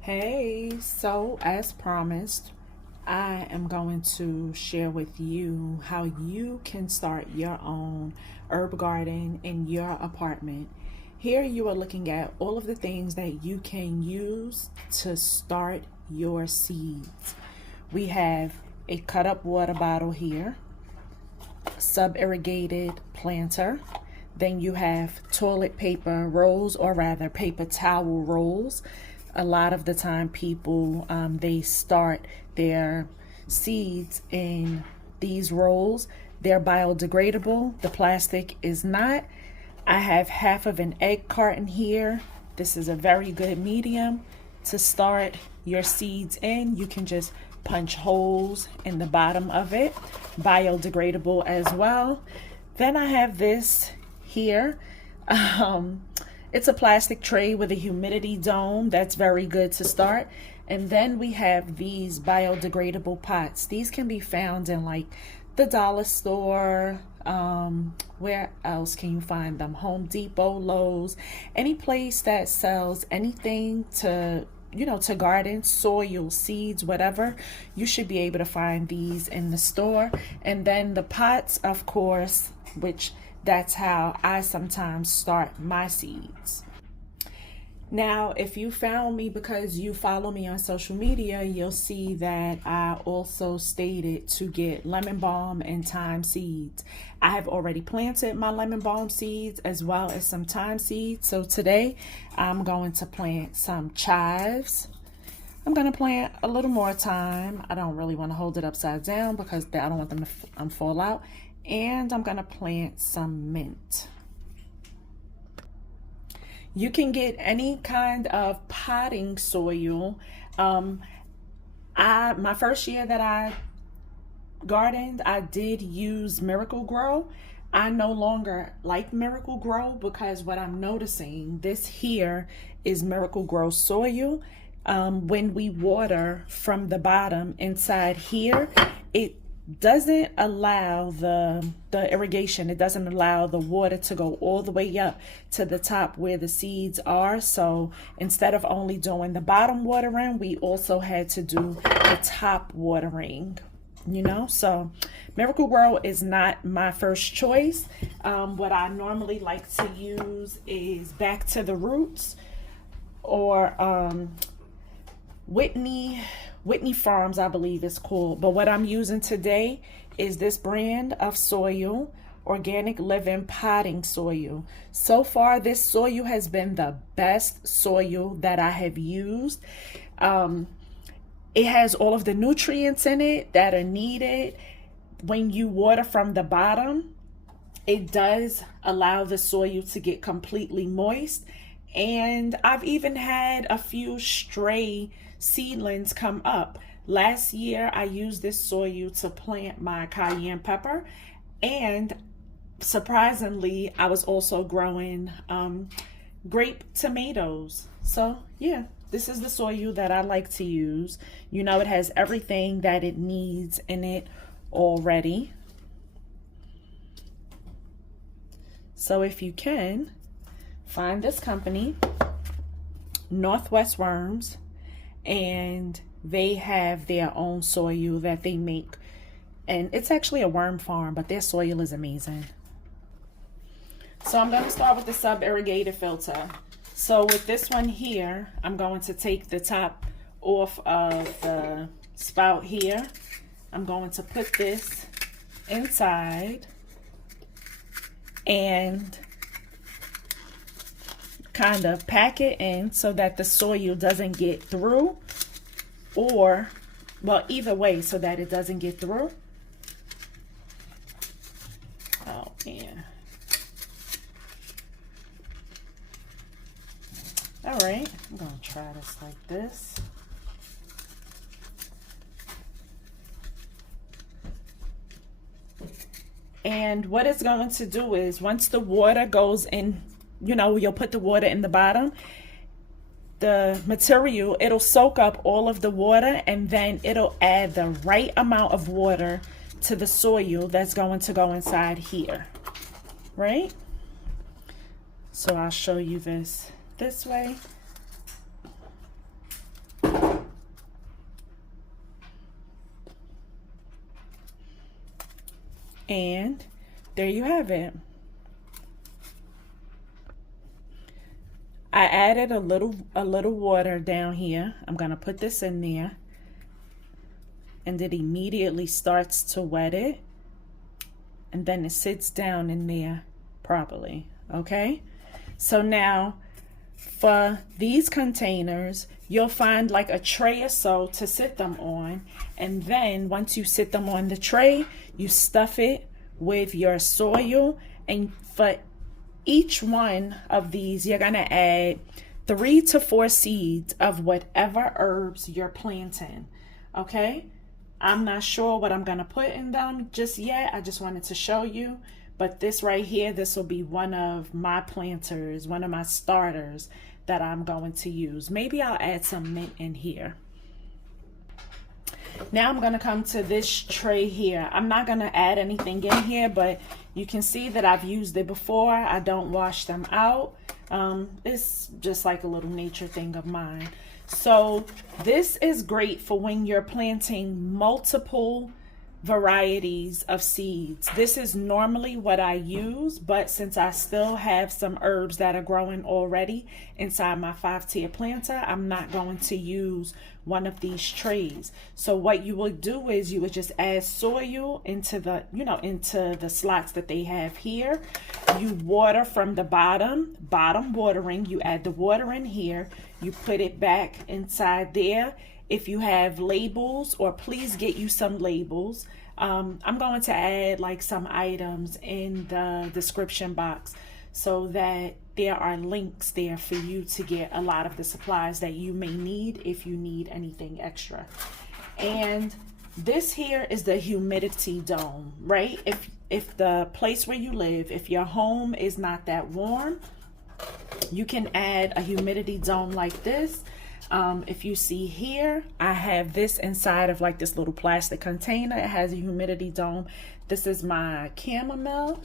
Hey, so as promised, I am going to share with you how you can start your own herb garden in your apartment. Here you are looking at all of the things that you can use to start your seeds. We have a cut up water bottle here, sub irrigated planter. Then you have toilet paper rolls, or rather paper towel rolls. A lot of the time people they start their seeds in these rolls. They're biodegradable. The plastic is not. I have half of an egg carton here. This is a very good medium to start your seeds in. You can just punch holes in the bottom of it. Biodegradable as well. Then I have this here. It's a plastic tray with a humidity dome. That's very good to start. And then we have these biodegradable pots. These can be found in like the dollar store. Where else can you find them? Home Depot, Lowe's, any place that sells anything to to garden, soil, seeds, whatever. You should be able to find these in the store. And then the pots, of course, which that's how I sometimes start my seeds. Now, if you found me because you follow me on social media, you'll see that I also stated to get lemon balm and thyme seeds. I have already planted my lemon balm seeds as well as some thyme seeds. So today I'm going to plant some chives. I'm going to plant a little more thyme. I don't really want to hold it upside down because I don't want them to fall out. And I'm going to plant some mint. You can get any kind of potting soil. My first year that I gardened, I did use Miracle Grow. I no longer like Miracle Grow because what I'm noticing, this here is Miracle Grow soil. When we water from the bottom inside here, it doesn't allow the irrigation. It doesn't allow the water to go all the way up to the top where the seeds are. So instead of only doing the bottom watering, we also had to do the top watering, so Miracle Grow is not my first choice. What I normally like to use is Back to the Roots, or Whitney Farms, I believe it's called. But what I'm using today is this brand of soil, Organic Living Potting Soil. So far, this soil has been the best soil that I have used. It has all of the nutrients in it that are needed. When you water from the bottom, it does allow the soil to get completely moist. And I've even had a few stray seedlings come up. Last year I used this soil to plant my cayenne pepper, and surprisingly I was also growing grape tomatoes. So yeah, this is the soil that I like to use. It has everything that it needs in it already. So if you can find this company, Northwest Worms, and they have their own soil that they make, and it's actually a worm farm, but their soil is amazing. So I'm going to start with the sub-irrigated filter. So with this one here, I'm going to take the top off of the spout here. I'm going to put this inside and kind of pack it in so that the soil doesn't get through, or well, either way, so that it doesn't get through. Oh man. All right, I'm gonna try this like this. And what it's going to do is, once the water goes in, you'll put the water in the bottom, the material, it'll soak up all of the water, and then it'll add the right amount of water to the soil that's going to go inside here, right? So I'll show you this way. And there you have it. I added a little water down here. I'm going to put this in there. And it immediately starts to wet it. And then it sits down in there properly. Okay? So now for these containers, you'll find like a tray or so to sit them on. And then once you sit them on the tray, you stuff it with your soil. And for each one of these, you're going to add 3 to 4 seeds of whatever herbs you're planting. Okay? I'm not sure what I'm going to put in them just yet. I just wanted to show you. But this right here, this will be one of my planters, one of my starters that I'm going to use. Maybe I'll add some mint in here. Now I'm going to come to this tray here. I'm not going to add anything in here, but you can see that I've used it before. I don't wash them out. It's just like a little nature thing of mine. So this is great for when you're planting multiple varieties of seeds. This is normally what I use, but since I still have some herbs that are growing already inside my 5-tier planter, I'm not going to use one of these trays. So what you would do is you would just add soil into the, into the slots that they have here. You water from the bottom watering. You add the water in here. You put it back inside there. If you have labels, or please get you some labels. I'm going to add like some items in the description box so that there are links there for you to get a lot of the supplies that you may need if you need anything extra. And this here is the humidity dome, right? If the place where you live, if your home is not that warm, you can add a humidity dome like this. If you see here, I have this inside of like this little plastic container. It has a humidity dome. This is my chamomile,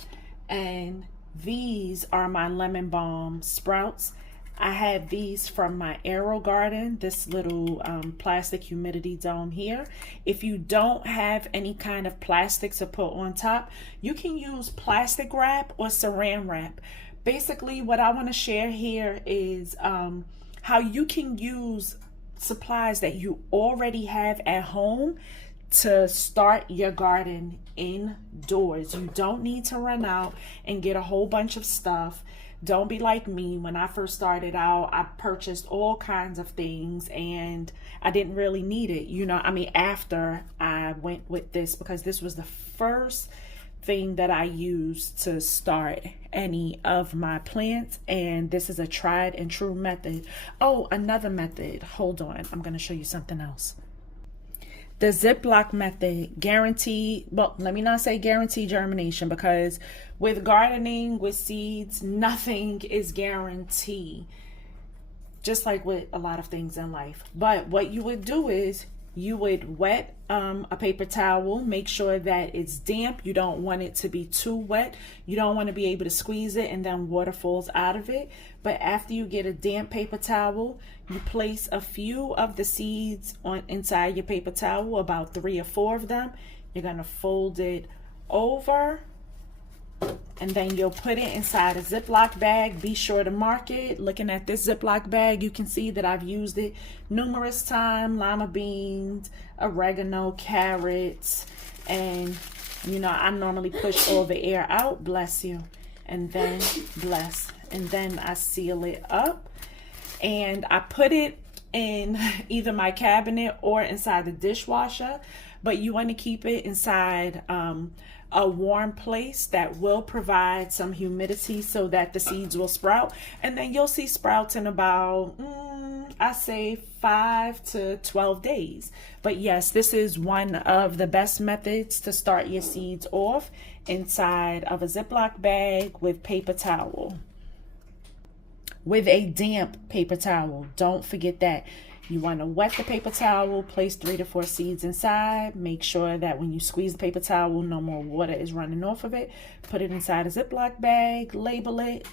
and these are my lemon balm sprouts. I have these from my Aero Garden, this little plastic humidity dome here. If you don't have any kind of plastic to put on top, you can use plastic wrap or saran wrap. Basically, what I want to share here is how you can use supplies that you already have at home to start your garden indoors. You don't need to run out and get a whole bunch of stuff. Don't be like me. When I first started out, I purchased all kinds of things and I didn't really need it. After I went with this, because this was the first thing that I used to start any of my plants, and this is a tried and true method. Oh, another method. Hold on. I'm going to show you something else. The Ziploc method guarantee, well, let me not say guarantee germination, because with gardening, with seeds, nothing is guaranteed. Just like with a lot of things in life. But what you would do is you would wet a paper towel. Make sure that it's damp. You don't want it to be too wet. You don't want to be able to squeeze it and then water falls out of it. But after you get a damp paper towel, you place a few of the seeds on inside your paper towel, about 3 or 4 of them. You're going to fold it over, and then you'll put it inside a Ziploc bag. Be sure to mark it. Looking at this Ziploc bag, you can see that I've used it numerous times. Lima beans, oregano, carrots, and I normally push all the air out, bless you, and then and then I seal it up, and I put it in either my cabinet or inside the dishwasher, but you want to keep it inside a warm place that will provide some humidity so that the seeds will sprout. And then you'll see sprouts in about, I say 5 to 12 days. But yes, this is one of the best methods to start your seeds off, inside of a Ziploc bag with paper towel. With a damp paper towel. Don't forget that. You want to wet the paper towel, place 3 to 4 seeds inside. Make sure that when you squeeze the paper towel, no more water is running off of it. Put it inside a Ziploc bag, label it,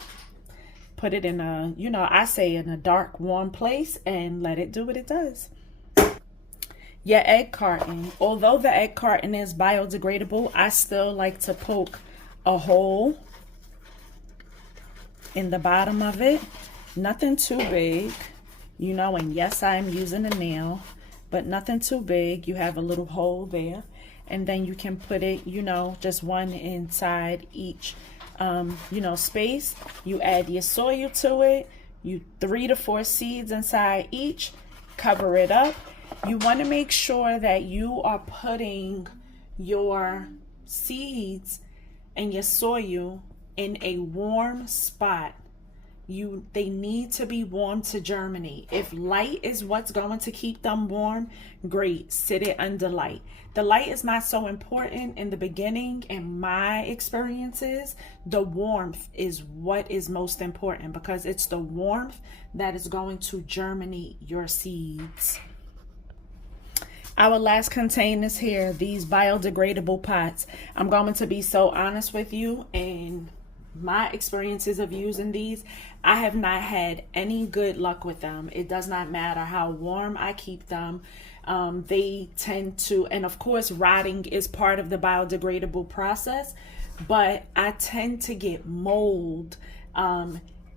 put it in I say in a dark, warm place, and let it do what it does. your egg carton. Although the egg carton is biodegradable, I still like to poke a hole in the bottom of it. Nothing too big, you know, and yes, I'm using a nail, but nothing too big. You have a little hole there, and then you can put it, you know, just one inside each, you know, space. You add your soil to it, you 3 to 4 seeds inside each, cover it up. You want to make sure that you are putting your seeds and your soil in a warm spot. They need to be warm to germinate. If light is what's going to keep them warm, great, sit it under light. The light is not so important in the beginning. In my experiences, the warmth is what is most important, because it's the warmth that is going to germinate your seeds. Our last containers here, these biodegradable pots. I'm going to be so honest with you, and my experiences of using these, I have not had any good luck with them. It does not matter how warm I keep them. They tend to, and of course rotting is part of the biodegradable process, but I tend to get mold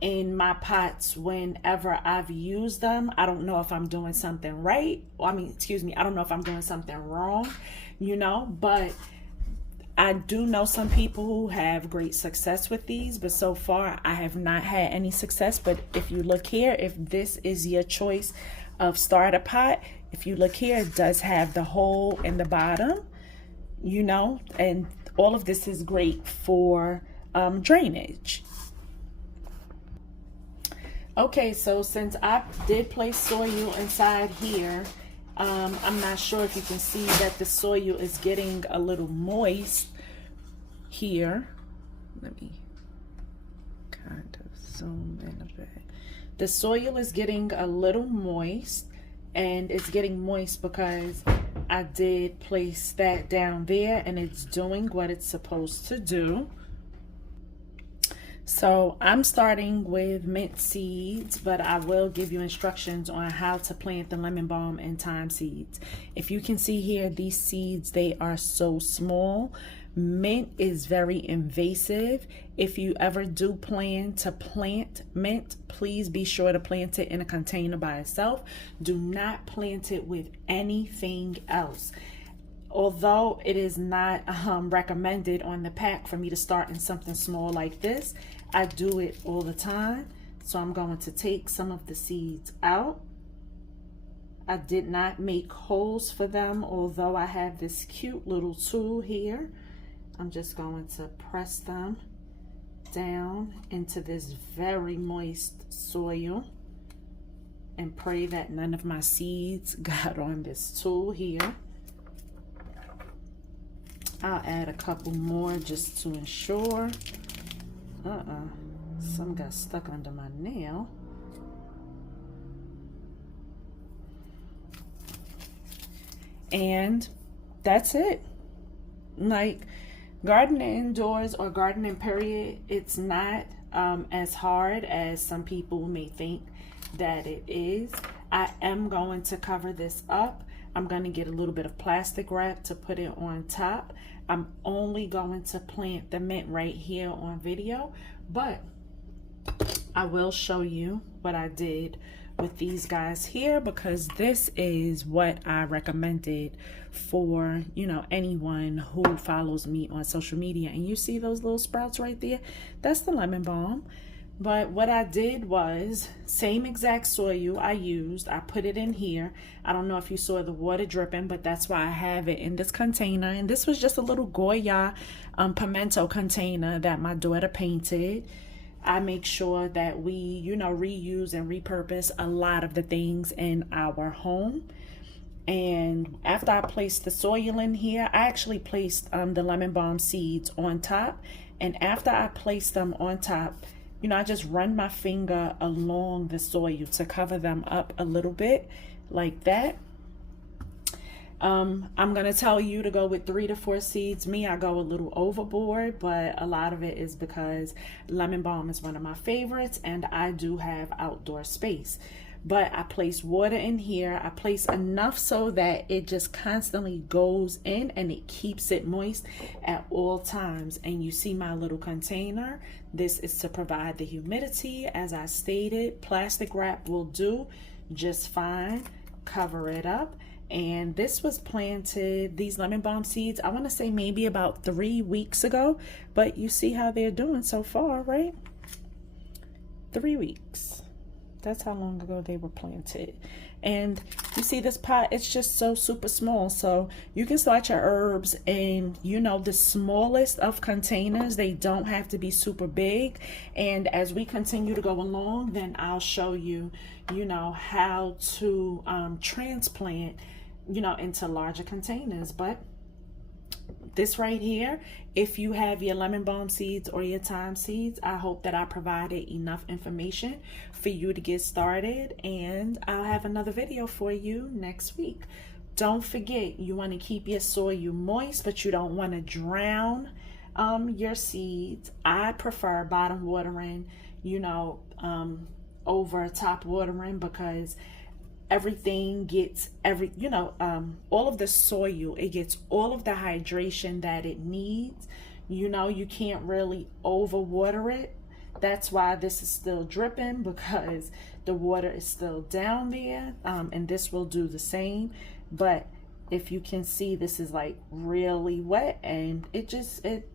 in my pots whenever I've used them. I don't know if I'm doing something right. I don't know if I'm doing something wrong, you know, but I do know some people who have great success with these, but so far I have not had any success. But if you look here, if this is your choice of starter pot, if you look here, it does have the hole in the bottom, you know, and all of this is great for drainage. Okay, so since I did place soil inside here, I'm not sure if you can see that the soil is getting a little moist here. Let me kind of zoom in a bit. The soil is getting a little moist, and it's getting moist because I did place that down there and it's doing what it's supposed to do. So I'm starting with mint seeds, but I will give you instructions on how to plant the lemon balm and thyme seeds. If you can see here, these seeds, they are so small. Mint is very invasive. If you ever do plan to plant mint, please be sure to plant it in a container by itself. Do not plant it with anything else. Although it is not recommended on the pack for me to start in something small like this, I do it all the time. So I'm going to take some of the seeds out. I did not make holes for them, although I have this cute little tool here. I'm just going to press them down into this very moist soil and pray that none of my seeds got on this tool here. I'll add a couple more just to ensure. Some got stuck under my nail. And that's it. Like, gardening indoors or gardening period, it's not as hard as some people may think that it is. I am going to cover this up. I'm going to get a little bit of plastic wrap to put it on top. I'm only going to plant the mint right here on video, but I will show you what I did with these guys here, because this is what I recommended for, you know, anyone who follows me on social media. And you see those little sprouts right there? That's the lemon balm. But what I did was, same exact soil I used, I put it in here. I don't know if you saw the water dripping, but that's why I have it in this container. And this was just a little Goya pimento container that my daughter painted. I make sure that we, you know, reuse and repurpose a lot of the things in our home. And after I placed the soil in here, I actually placed the lemon balm seeds on top. And after I placed them on top, you know, I just run my finger along the soil to cover them up a little bit like that. I'm going to tell you to go with 3 to 4 seeds. Me, I go a little overboard, but a lot of it is because lemon balm is one of my favorites and I do have outdoor space. but I place water in here. I place enough so that it just constantly goes in and it keeps it moist at all times. And you see my little container. This is to provide the humidity. As I stated, plastic wrap will do just fine. Cover it up. And this was planted, these lemon balm seeds, I want to say maybe about 3 weeks ago, but you see how they're doing so far, right? 3 weeks. That's how long ago they were planted. And you see this pot, it's just so super small. So you can start your herbs in, you know, the smallest of containers. They don't have to be super big. And as we continue to go along, then I'll show you, you know, how to transplant, you know, into larger containers. But this right here, if you have your lemon balm seeds or your thyme seeds, I hope that I provided enough information for you to get started, and I'll have another video for you next week. Don't forget, you want to keep your soil moist, but you don't want to drown your seeds. I prefer bottom watering, you know, over top watering, because everything gets all of the soil, it gets all of the hydration that it needs. You know, you can't really overwater it. That's why this is still dripping, because the water is still down there, and this will do the same. But if you can see, this is like really wet, and it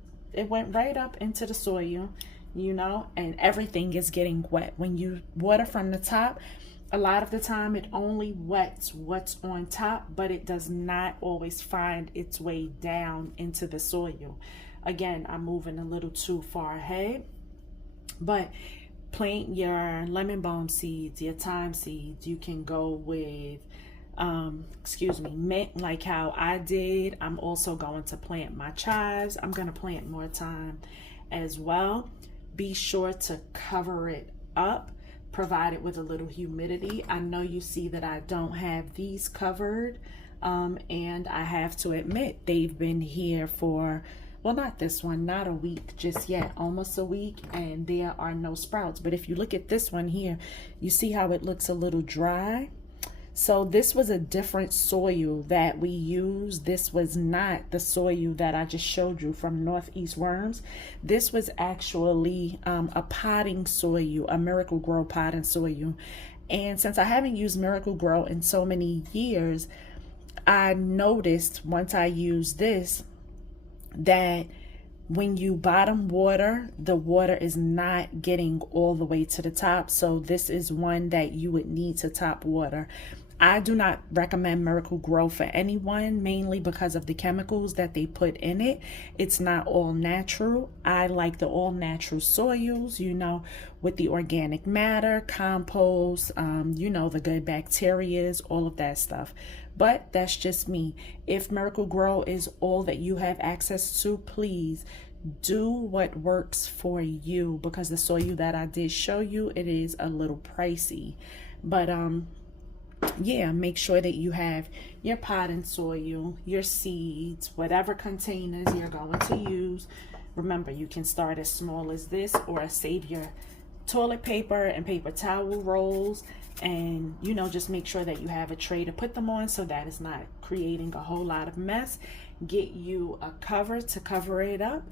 went right up into the soil, you know, and everything is getting wet. When you water from the top, a lot of the time it only wets what's on top, but it does not always find its way down into the soil. Again, I'm moving a little too far ahead, but plant your lemon balm seeds, your thyme seeds. You can go with mint, like how I did. I'm also going to plant my chives. I'm going to plant more thyme as well. Be sure to cover it up, provide it with a little humidity. I know you see that I don't have these covered, and I have to admit, they've been here for, well, not this one, not a week just yet, almost a week, and there are no sprouts. But if you look at this one here, you see how it looks a little dry. So this was a different soil that we used. This was not the soil that I just showed you from Northeast Worms. This was actually a potting soil, a Miracle Grow potting soil. And since I haven't used Miracle Grow in so many years, I noticed once I used this that when you bottom water, the water is not getting all the way to the top. So this is one that you would need to top water. I do not recommend Miracle Grow for anyone, mainly because of the chemicals that they put in it. It's not all natural. I like the all natural soils, you know, with the organic matter, compost, you know, the good bacterias, all of that stuff. But that's just me. If Miracle Grow is all that you have access to, please do what works for you, because the soil that I did show you, it is a little pricey. But yeah, make sure that you have your potting soil, your seeds, whatever containers you're going to use. Remember, you can start as small as this, or save your toilet paper and paper towel rolls, and you know, just make sure that you have a tray to put them on so that it's not creating a whole lot of mess. Get you a cover to cover it up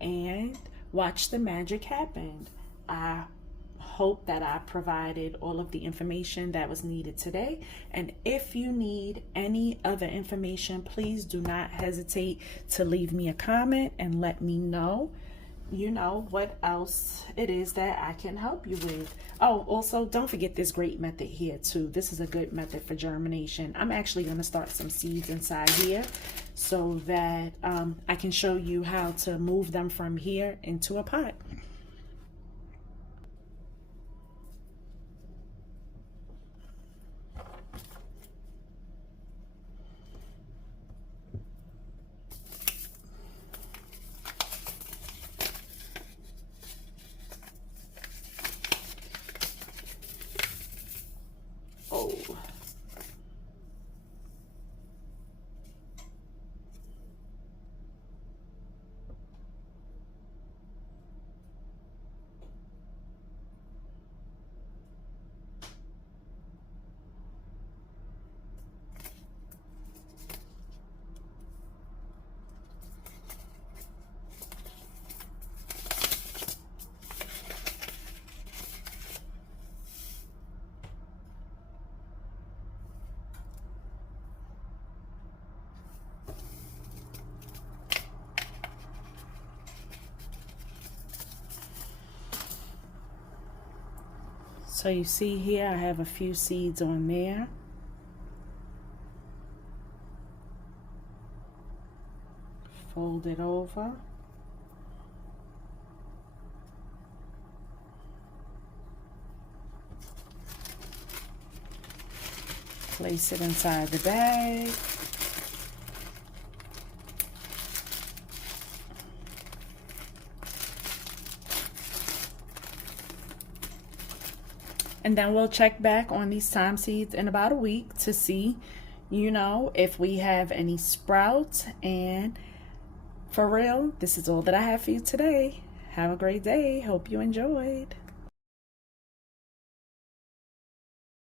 and watch the magic happen. I hope that I provided all of the information that was needed today, and if you need any other information, please do not hesitate to leave me a comment and let me know, you know, what else it is that I can help you with. Oh, also don't forget this great method here too. This is a good method for germination. I'm actually going to start some seeds inside here so that I can show you how to move them from here into a pot. So you see here, I have a few seeds on there. Fold it over. Place it inside the bag. And then we'll check back on these thyme seeds in about a week to see, if we have any sprouts. And for real, this is all that I have for you today. Have a great day. Hope you enjoyed.